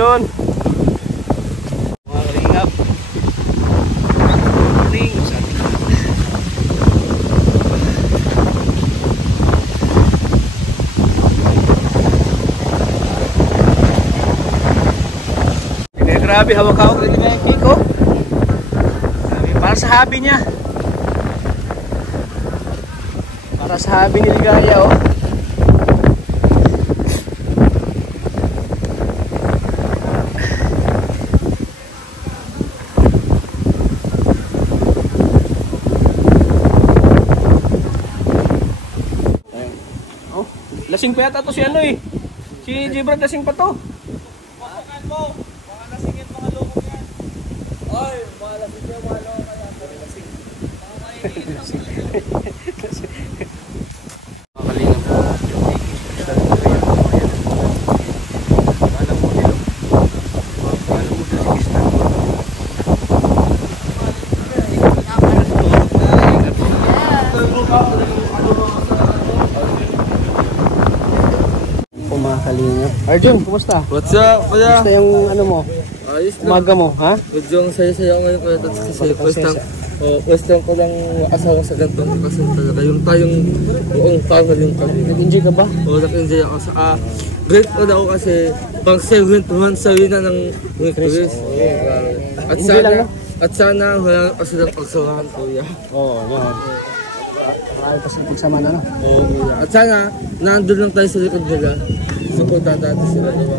yun. Mga kalingap. Morning. Grabe, hawak-hawak rin niya yung Kiko. Para sa hobby niya. Para sa hobby ni Ligaya, oh. Oh, lasing pa yata to si ano eh. Si Jibrad lasing pa to. Pasukan mo. Mga lasingin, mga lumog yan. Ay, mga lasing yan, mga lumog kaya. Mga lasing. Mga maligit ang Makalingan po. Kalingap. Arjun, kumusta? What's up, kuya? Kumusta yung ano mo? Ayos na. Umaga mo, ha? Medyo ang saya-saya ako ngayon, kuya. First time ko lang asawa sa ganito. Kasi talaga yung tayong buong family yung kami. Nag-enjoy ka ba? Oo, nag-enjoy ako sa grateful ako kasi pang 7th sawi na ng Chris. At sana wala pa silang pagsawahan, kuya. Oo, yun. Marami pa silang pagsama na, no? Oo, kuya. At sana nandun lang tayo sa likod nila. Supunta dati sila, diba?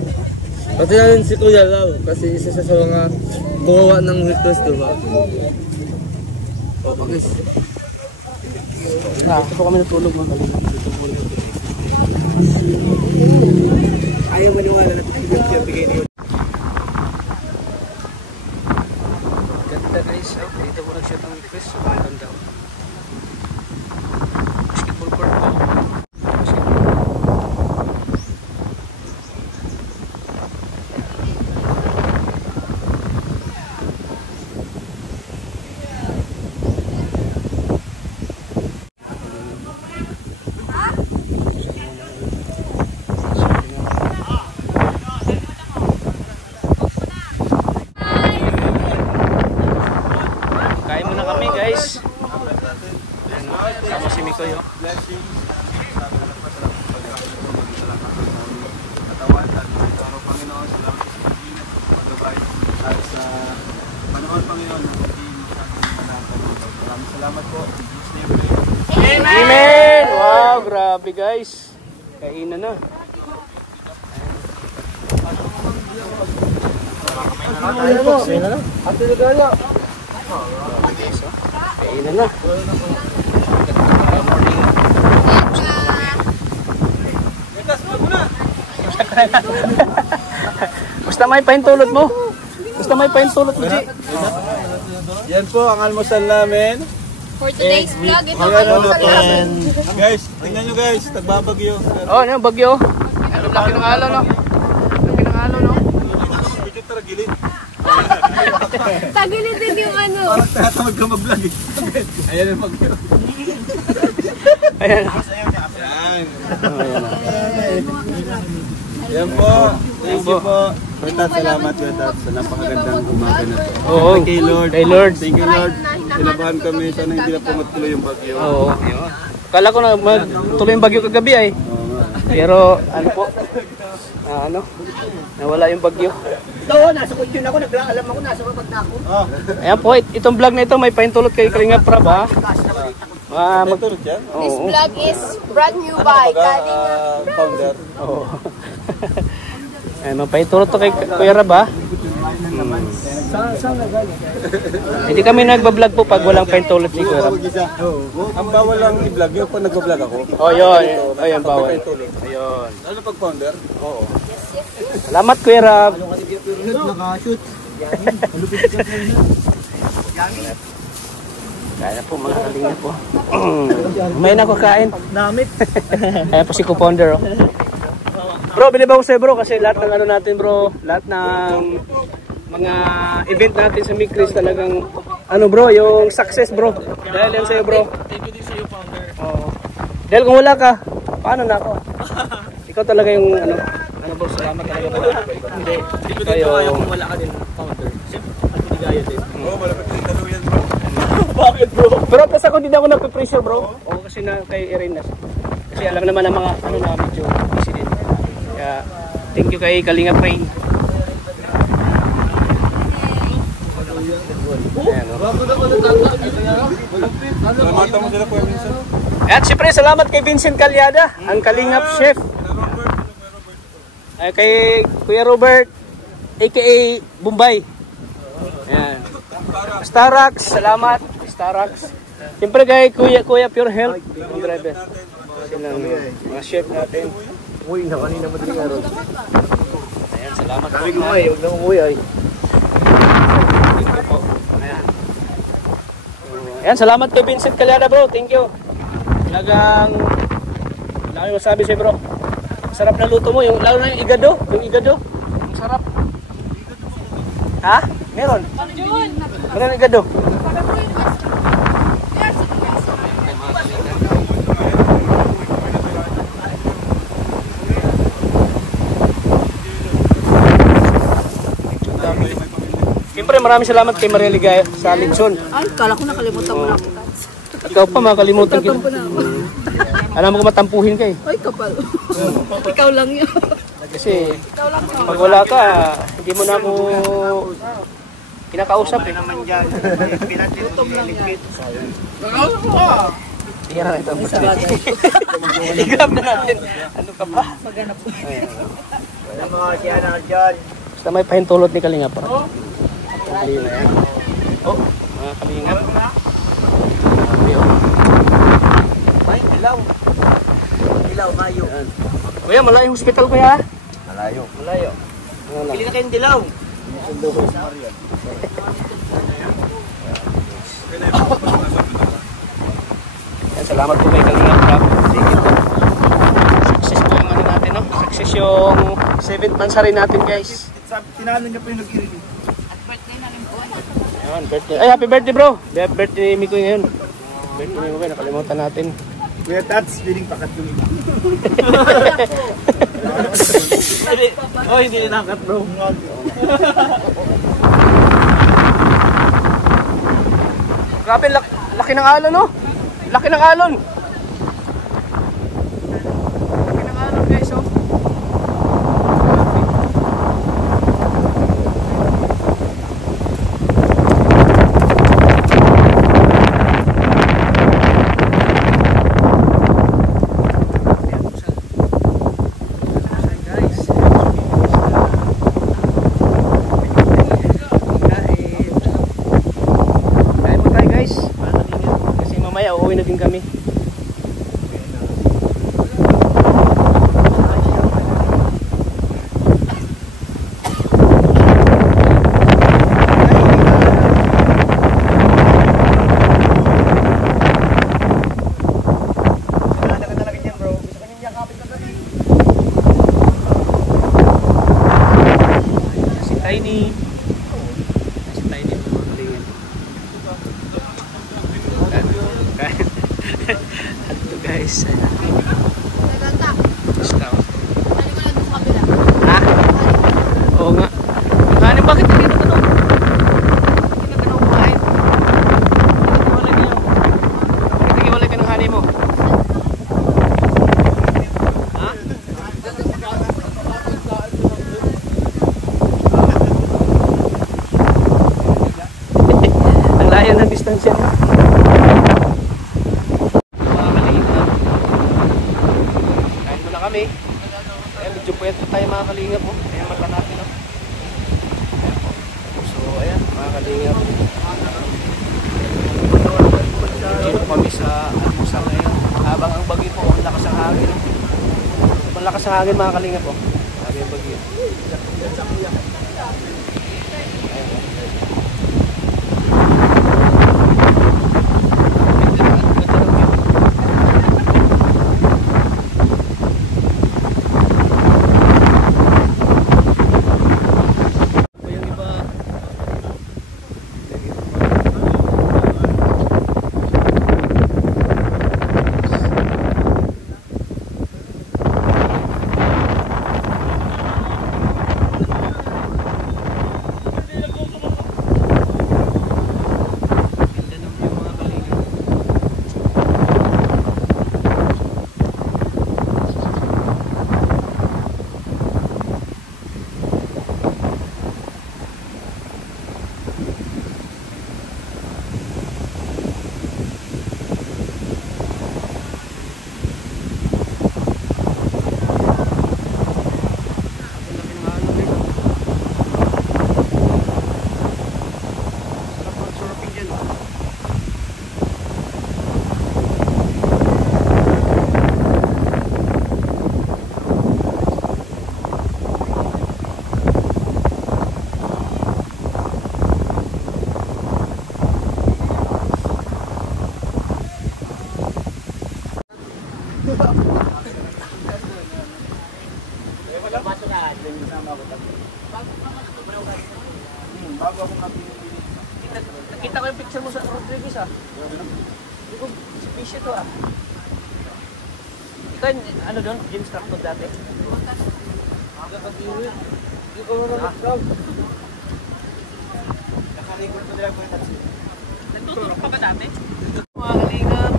Pati na rin si Kuya Lau kasi isa siya sa mga gumawa ng request, diba? O, pakis. Ito po kami natulog, mga kalingap. Ayaw maniwala na bigay niyo. Ganda guys, dito po nag-shoot ang request. Ganda. Basketball court po. Kain muna kami guys. Sama si Mikoy, oh. Salamat po. Amen! Wow, grabe guys. Kainan na. Ate Ligaya. Kainan na. Basta may pahintulot mo. Basta may pahintulot mo, G. Yan po ang almusal namin. For today's vlog, ito ang almusal. Guys, tingnan nyo guys, nagbabagyo. Oh, ano yung bagyo? Ano laki ng alon, no? Laki ng alon, no? Medyo taragilid. Tagilid din yung ano. Parang tatawag ka mag-vlog eh. Ayan ang mag-vlog. Ayan. Ayan. Ayan. Yan po. Thank you po. Kuya, salamat Kuya sa napakagandang umaga na to. Oo. Thank you Lord. Kay Lord. Thank you Lord. Kinabahan kami. Sana hindi na po matuloy yung bagyo. Oo. Kala ko na tuloy yung bagyo kagabi ay. Pero ano po? Nawala yung bagyo. Ito, nasa kutyon ako, nagla-alam ako, nasa kapag na ako. Ayan po, itong vlog na ito may pahintulot kay Kalingap Prab, ha? Magtulog yan? This vlog is brought new by Kalingap Founder. Oo. Ayan, may pahintulot to kay Kuya Rab, ha? Saan na galing? Hindi kami nagbablog po pag walang pahintulot si Kuya Rab. Ang bawal lang i-vlog yun pag nag-vlog ako. Oh, yun. Ayan, bawal. Ayun. Ano pag founder? Oo. Salamat, Kuya Rab. Nakashoot. Kaya po, mga Kalingap po. May na ko kain. Namit. Ayan po si Co-Founder, oh. Bro, bilib ako sa'yo bro kasi lahat ng ano natin bro, lahat ng mga event natin sa Mikris talagang ano bro, yung success bro. Dahil yan sa'yo bro. Thank you din sa iyo, founder. Oo. Dahil kung wala ka, paano na ako? Ikaw talaga yung ano bro, salamat talaga bro. Hindi kayo wala ka din counter. Siyempre, hindi gaya din. Oo, malapit din taluyan bro. Bakit bro? Pero kasi ako hindi ako nagpe-pressure bro. O kasi na kay Irene na. Kasi alam naman ng mga ano na medyo busy din. Kaya thank you kay Kalinga Rain. Ayan, no? Salamatan mo sila Kuya Vincent. At syempre salamat kay Vincent Calyada, ang Kalingap Chef. Ay, kay Kuya Robert aka Bombay. Ayan. Starax, salamat Starax. Siyempre kay Kuya Pure Health, yung driver. Silang mga chef natin. Uy, na kanina mo din araw. Ayan, salamat po. Sabi ko nga eh, huwag nang umuwi ay. Ayan. Ayan, salamat kay Vincent Calyada bro, thank you. Talagang wala kang masabi sa'yo bro. Sarap na luto mo, yung, lalo na yung igado. Ang sarap. Ha? Meron? Meron yung igado. Siyempre maraming salamat kay Maria Ligaya sa Lidson. Ay, kala ko nakalimutan mo na ako. Ikaw pa makalimutan kita. Alam mo ko matampuhin ka eh. Ay, kapal. Ikaw lang yun. Kasi pag wala ka, hindi mo na ako kinakausap eh. Naman dyan, pinatitutom lang yan. Tingnan na ito. I-grab na natin. Ano ka ba? Maghanap ko. Wala mga siya na dyan. Basta may pahintulot ni Kalinga pa. Dali na yan. Oh, mga Kalinga. Sabi oh. Ay, dilaw. Dilaw, mayo. Kuya, malayo yung hospital kuya. Malayo. Malayo. Ano Pili na kayong dilaw. Yan, salamat po kay Kalinga Prab. Success po yung ano natin, no? Success yung 7th monthsary natin, guys. Tinalo niya pa yung nag-irig. Yan, birthday. Ay, happy birthday, bro. Happy birthday ni Mikoy ngayon. Birthday ni Mikoy, nakalimutan natin. Kuya Tats, feeling pakat yung iba. Oh, hindi ninakat, bro. Grabe, laki ng alon, no? Laki ng alon. Laki ng alon, guys, oh. Uuwi na din kami. Si Tiny. Si Tiny mga kalingin. Ito guys. Naganta. Basta. Ano ko lang sa kabila? Ha? Oo nga. Kanin, bakit hindi na tanong? Hindi na tanong kumain. Bakit naghiwalay kayo? Bakit naghiwalay ka ng honey mo? Ha? Ang layo ng distansya. Kami. Ayan, medyo pwede tayo mga kalingap po. Ayan, mata natin. No? So, ayan, mga kalingap. Dito kami sa almusal ngayon. Habang ang bagyo po, ang lakas ang hangin. Ang lakas ang hangin mga kalingap po. Sabi ang bagyo. Nakita ko yung picture mo sa Rodriguez Hindi ko, si Fishy to Ikaw yung, ano doon, gym instructor dati? Hindi ko naman mag-vlog. Nakarecord ko nila po yung taxi. Nagtuturo pa ba dati? Mga kalingap.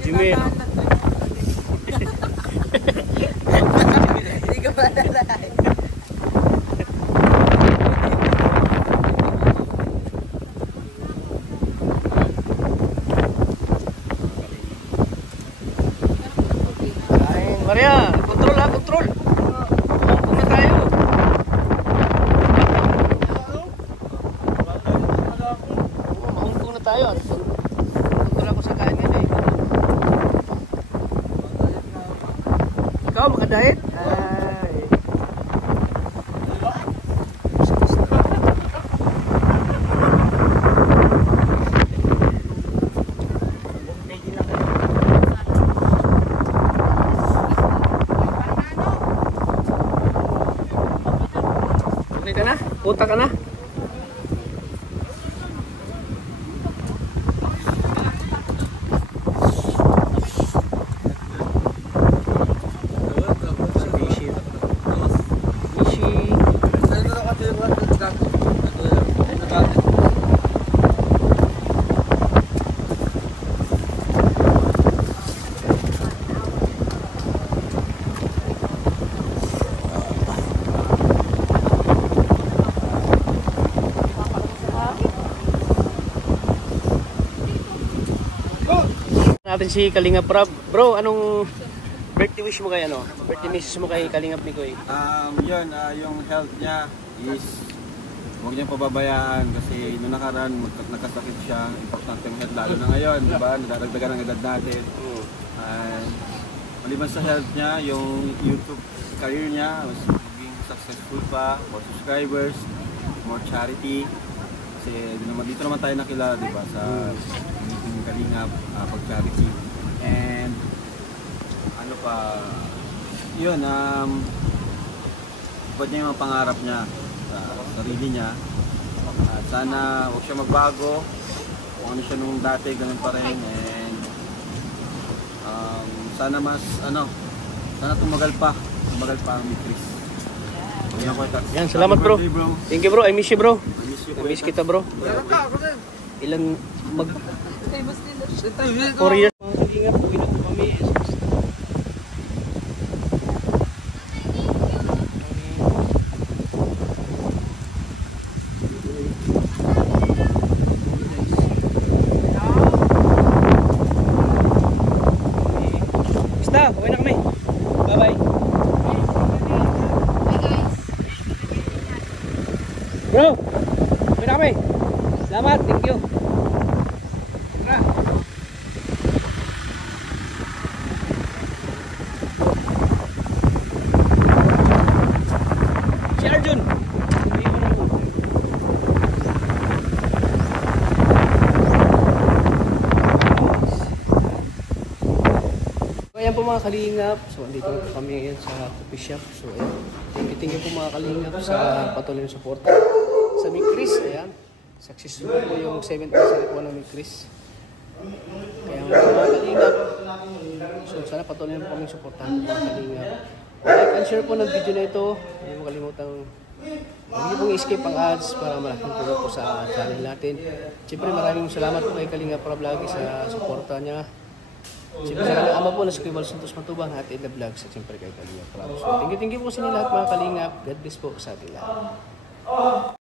Jimmy. Hindi ko ba nalay? Kain, Maria, kontrol kontrol. Mampung na tayo. Mampung na tayo. Kontrol ako sa kain yan Ikaw, makadahit? Ay. Okay ka na? Puta ka na? Natin si Kalingap Rob. Bro, anong birthday wish mo kay ano? Birthday message mo kay Kalingap Mikoy? Yun, yung health niya is huwag niyang pababayaan kasi noong nakaraan nagkasakit siya. Importante yung health lalo na ngayon, di ba? Nadadagdagan ang edad natin. Maliban sa health niya, yung YouTube career niya mas maging successful pa, more subscribers, more charity. Kasi dito naman tayo nakilala, di ba? Sa Kalingap, pag-charity. And ano pa, yun, ipad niya yung mga pangarap niya sa sarili niya. At sana huwag siya magbago, kung ano siya nung dati, ganun pa rin. And sana mas, sana tumagal pa ang Chris. Yan, salamat bro. Thank you bro, I miss you bro. I miss kita bro. Ilan mag 4 years mga Kalingap, uwi na po kami. Basta, uwi na kami. Bye bye. Bro, uwi na kami. Salamat, thank you. Si Arjun. Ayan po mga Kalingap. So andito na po kami ngayon sa coffee shop. So ayan. Thank you po mga Kalingap sa patuloy na support sa Mick Chris. Ayan. Successful po yung 7th anniversary po ng Mick Chris. Kaya mga Kalingap. So sana patuloy na po kami supportahan mga Kalingap. Like and share po ng video na ito. Hindi mo kalimutang huwag pong i-skip ang ads para malaking tulong po sa channel natin. Siyempre maraming salamat po kay Kalingap Rob lagi sa suporta niya. Siyempre sa kanyang ama po na si Kuya Val Santos Matubang at in the vlog sa siyempre kay Kalingap Rob. So thank you po sa inyo lahat mga Kalingap. God bless po sa atin lahat.